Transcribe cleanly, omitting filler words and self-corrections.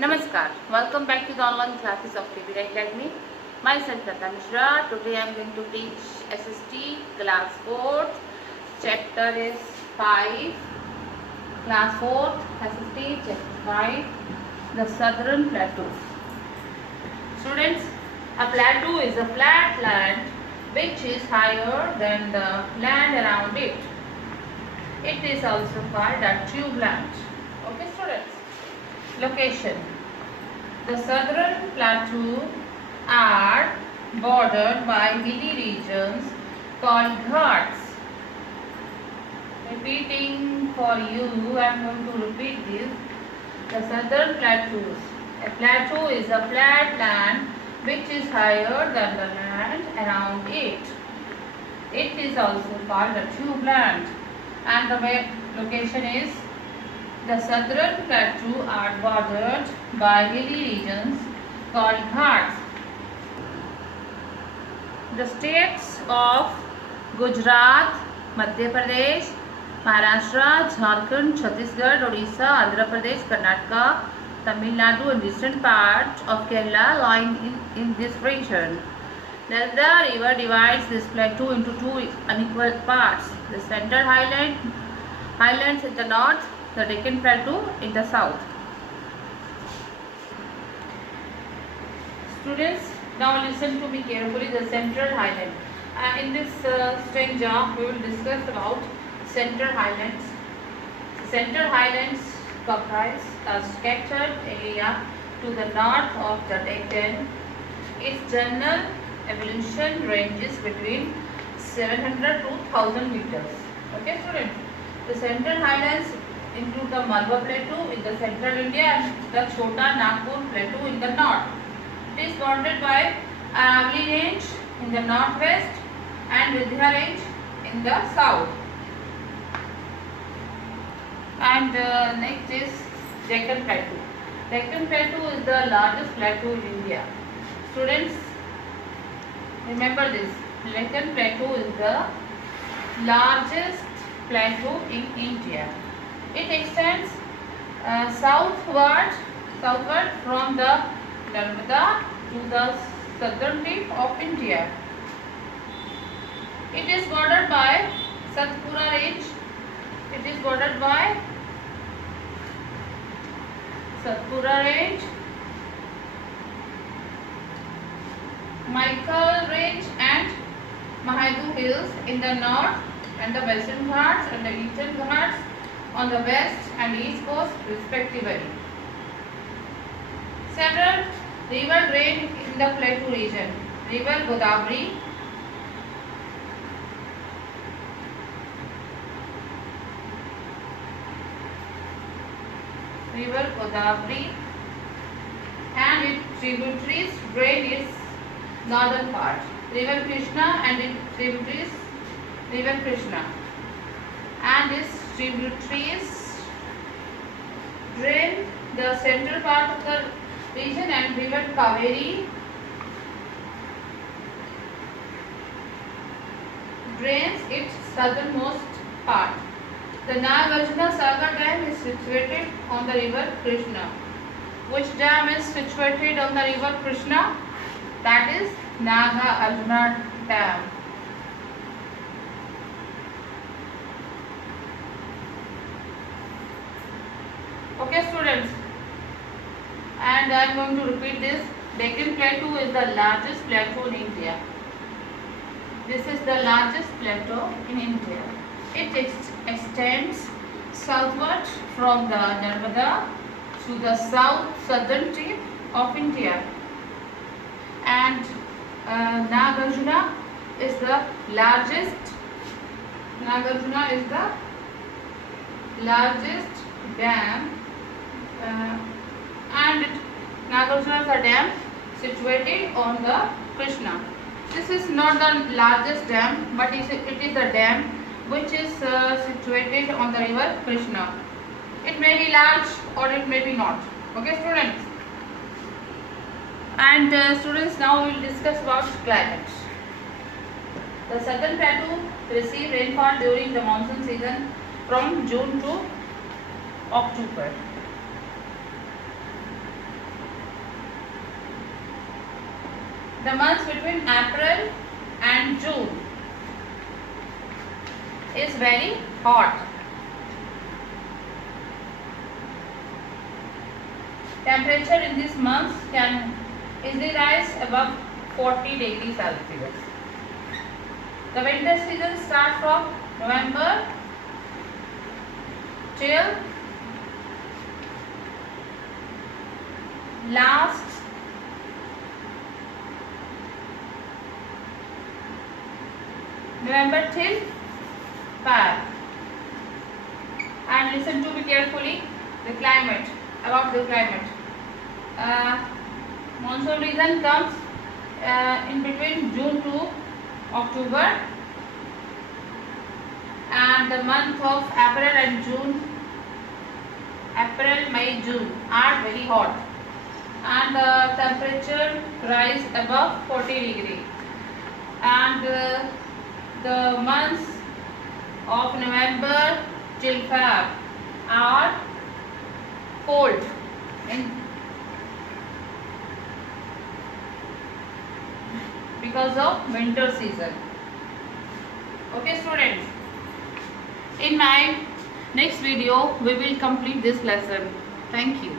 Namaskar. Welcome back to the online classes of Kavira Academy. Myself Lata Mishra. Today I am going to teach SST class 4th. Chapter is 5. Class 4th SST chapter 5. The Southern Plateau. Students, a plateau is a flat land which is higher than the land around it. It is also called a tubeland. Okay, students. Location. The southern plateau are bordered by hilly regions called ghats. Repeating for you, I am going to repeat this. The southern plateaus. A plateau is a flat land which is higher than the land around it. It is also called a tubeland. And the location is the southern plateau are bordered by hilly regions called ghats. The states of Gujarat, Madhya Pradesh, Maharashtra, Jharkhand, Chhattisgarh, Odisha, Andhra Pradesh, Karnataka, Tamil Nadu and eastern part of Kerala lie in this region. The river divides this plateau into two unequal parts. The central highlands in the north, the Deccan Plateau in the south. Students, now listen to me carefully. The Central Highland. In this stanza, we will discuss about Central Highlands. Central Highlands comprise a scattered area to the north of the Deccan. Its general evolution ranges between 700 to 1000 meters. Okay, students. The Central Highlands include the Malwa Plateau in the central India and the Chota Nagpur Plateau in the north. It is bounded by Aravalli Range in the northwest and Vindhya Range in the south. And next is Deccan Plateau. Deccan Plateau is the largest plateau in India. Students, remember this. Deccan Plateau is the largest plateau in India. It extends southward from the Narmada to the southern tip of India. It is bordered by Satpura Range. It is bordered by Satpura Range, Michael Range and Mahadu Hills in the north, and the Western Ghats and the Eastern Ghats on the west and east coast respectively. Several rivers drain in the plateau region. River Godavari, and its tributaries drain its northern part. River Krishna and its tributaries, River Krishna and its tributaries drain the central part of the region, and River Kaveri drains its southernmost part. The Nagarjuna Sagar Dam is situated on the river Krishna. Which dam is situated on the river Krishna? That is Nagarjuna Dam. Okay, students, and I am going to repeat this. Deccan Plateau is the largest plateau in India. This is the largest plateau in India. It extends southward from the Narmada to the southern tip of India, and Nagarjuna is the largest. Nagarjuna is the largest dam. And Nagarjuna is a dam situated on the Krishna. This is not the largest dam, but it is the dam which is situated on the river Krishna. It may be large or it may be not. Okay, students. And students, now we will discuss about climate. The southern plateau receive rainfall during the monsoon season from June to October. the months between April and June is very hot. Temperature in these months can easily rise above 40 degrees Celsius. The winter season starts from November till last November till Feb. And listen to me carefully. The climate, about the climate. Monsoon season comes in between June to October, and the month of April and June, April, May, June are very hot, and the temperature rise above 40 degree, and the months of November till Feb are cold because of winter season. Okay students, in my next video we will complete this lesson. Thank you.